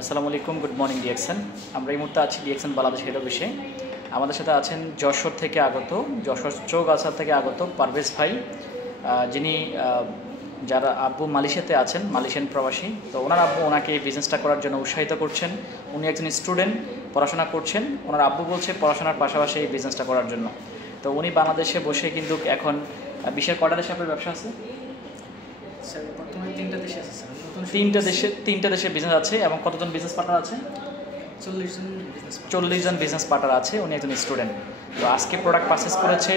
আসসালামু আলাইকুম, good morning ডিএকশন। আমরা এই মুহূর্তে আছি ডিএকশন বাংলাদেশ হেড অফিসে। আমাদের সাথে আছেন যশোর থেকে আগত, যশোর চৌগাছা থেকে আগত পারভেজ ভাই, যিনি যারা আব্বু মালয়েশিয়াতে আছেন, মালয়েশিয়ান প্রবাসী। তো ওনার আব্বু ওনাকে এই বিজনেসটা করার জন্য উৎসাহিত করছেন। উনি একজন স্টুডেন্ট, পড়াশোনা করছেন। ওনার আব্বু বলছে পড়াশোনার পাশাপাশি এই বিজনেসটা করার জন্য। তো উনি বাংলাদেশে বসে কিন্তু এখন বিশ্বের কটা দেশে আপনার ব্যবসা আছে? স্যার বর্তমানে 3টা দেশে আছে স্যার। তিনটা দেশে বিজনেস আছে। এবং কতজন বিজনেস পার্টনার আছে? 40 জন বিজনেস পার্টনার আছে। উনি একজন স্টুডেন্ট। তো আজকে প্রোডাক্ট পারচেস করেছে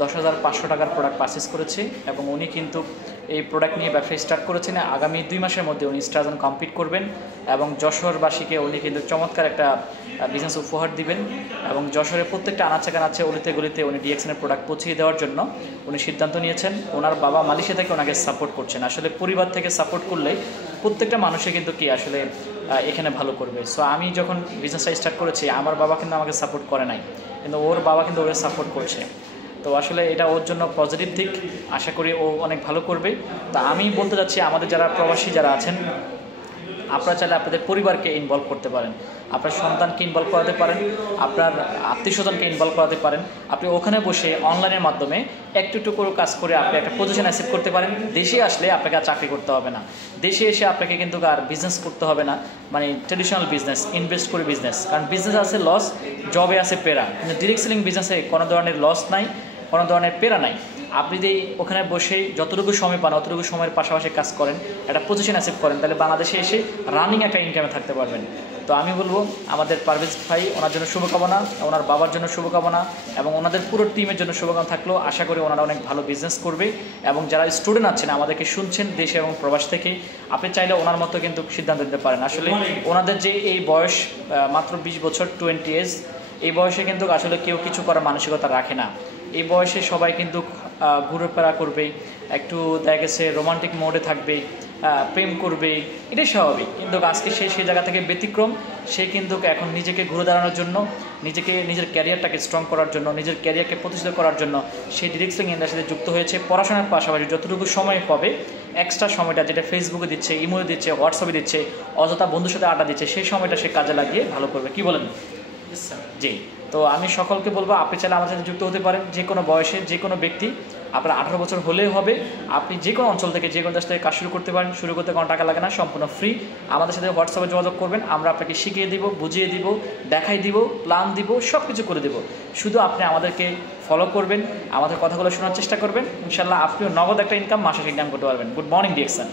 10,500 টাকার প্রোডাক্ট পারচেস করেছে। এবং উনি কিন্তু এই প্রোডাক্ট নিয়ে ব্যবসা স্টার্ট করেছেন। আগামী 2 মাসের মধ্যে উনি স্টার্জন কমপ্লিট করবেন এবং যশোরবাসীকে উনি কিন্তু চমৎকার একটা বিজনেস উপহার দিবেন। এবং যশোরের প্রত্যেকটা আনাচে কানাচে অলিতে গলিতে উনি ডিএক্সএনের প্রোডাক্ট পৌঁছিয়ে দেওয়ার জন্য উনি সিদ্ধান্ত নিয়েছেন। ওনার বাবা মালয়েশিয়া থেকে ওনাকে সাপোর্ট করছেন। আসলে পরিবার থেকে সাপোর্ট করলে প্রত্যেকটা মানুষে কিন্তু কি আসলে এখানে ভালো করবে। সো আমি যখন বিজনেসটা স্টার্ট করেছি, আমার বাবা কিন্তু আমাকে সাপোর্ট করে নাই, কিন্তু ওর বাবা কিন্তু ওকে সাপোর্ট করছে। তো আসলে এটা ওর জন্য পজিটিভ দিক। আশা করি ও অনেক ভালো করবে। তা আমি বলতে চাচ্ছি, আমাদের যারা প্রবাসী যারা আছেন, আপনারা চাইলে আপনাদের পরিবারকে ইনভলভ করতে পারেন, আপনার সন্তানকে ইনভলভ করাতে পারেন, আপনার আত্মীয় স্বজনকে ইনভলভ করাতে পারেন। আপনি ওখানে বসে অনলাইনের মাধ্যমে একটু একটু করে কাজ করে আপনি একটা পজিশন অ্যাচিভ করতে পারেন। দেশে আসলে আপনাকে আর চাকরি করতে হবে না। দেশে এসে আপনাকে কিন্তু আর বিজনেস করতে হবে না, মানে ট্রেডিশনাল বিজনেস, ইনভেস্ট করে বিজনেস। কারণ বিজনেস আছে লস, জবে আছে পেরা, কিন্তু ডিরেক্ট সেলিং বিজনেসে কোনো ধরনের লস নাই, কোনো ধরনের পেরা নাই। আপনি যদি ওখানে বসে যতটুকু সময় পান অতটুকু সময়ের পাশাপাশি কাজ করেন, একটা পজিশন অ্যাচিভ করেন, তাহলে বাংলাদেশে এসে রানিং একটা ইনকামে থাকতে পারবেন। তো আমি বলবো আমাদের পারভেজ ভাই, ওনার জন্য শুভকামনা, ওনার বাবার জন্য শুভকামনা এবং ওনাদের পুরো টিমের জন্য শুভকামনা থাকলো। আশা করি ওনারা অনেক ভালো বিজনেস করবে। এবং যারা স্টুডেন্ট আছেন, আমাদেরকে শুনছেন দেশে এবং প্রবাস থেকে, আপনি চাইলে ওনার মতো কিন্তু সিদ্ধান্ত নিতে পারেন। আসলে ওনাদের যে এই বয়স মাত্র 20 বছর, 20 years, এই বয়সে কিন্তু আসলে কেউ কিছু করার মানসিকতা রাখে না। এই বয়সে সবাই কিন্তু ঘুরেফেরা করবে, একটু দেখা গেছে রোমান্টিক মোডে থাকবে, প্রেম করবে, এটাই স্বাভাবিক। কিন্তু আজকে সেই জায়গা থেকে ব্যতিক্রম। সে কিন্তু এখন নিজেকে ঘুরে দাঁড়ানোর জন্য, নিজের ক্যারিয়ারটাকে স্ট্রং করার জন্য, নিজের ক্যারিয়ারকে প্রতিষ্ঠিত করার জন্য সে ডিরেক্ট সেলিং ইন্ডাস্ট্রিতে যুক্ত হয়েছে। পড়াশোনার পাশাপাশি যতটুকু সময় পাবে, এক্সট্রা সময়টা যেটা ফেসবুকে দিচ্ছে, ইমোতে দিচ্ছে, হোয়াটসঅ্যাপে দিচ্ছে, অযথা বন্ধুর সাথে আড্ডা দিচ্ছে, সেই সময়টা সে কাজে লাগিয়ে ভালো করবে। কি বলেন? জি। তো আমি সকলকে বলবো, আপনি চাইলে আমাদের সাথে যুক্ত হতে পারেন। যে কোনো বয়সে যে কোনো ব্যক্তি, আপনার 18 বছর হলেই হবে। আপনি যে কোনো অঞ্চল থেকে, যে কোনো দেশ থেকে কাজ শুরু করতে পারেন। শুরু করতে কোনো টাকা লাগে না, সম্পূর্ণ ফ্রি। আমাদের সাথে হোয়াটসঅ্যাপে যোগাযোগ করবেন, আমরা আপনাকে শিখিয়ে দিব, বুঝিয়ে দিব, দেখাই দিব, প্ল্যান দিব, সব কিছু করে দেব। শুধু আপনি আমাদেরকে ফলো করবেন, আমাদের কথাগুলো শোনার চেষ্টা করবেন। ইনশাল্লাহ আপনিও নগদ একটা ইনকাম, মাসিক ইনকাম করতে পারবেন। Good morning ডিএকশন।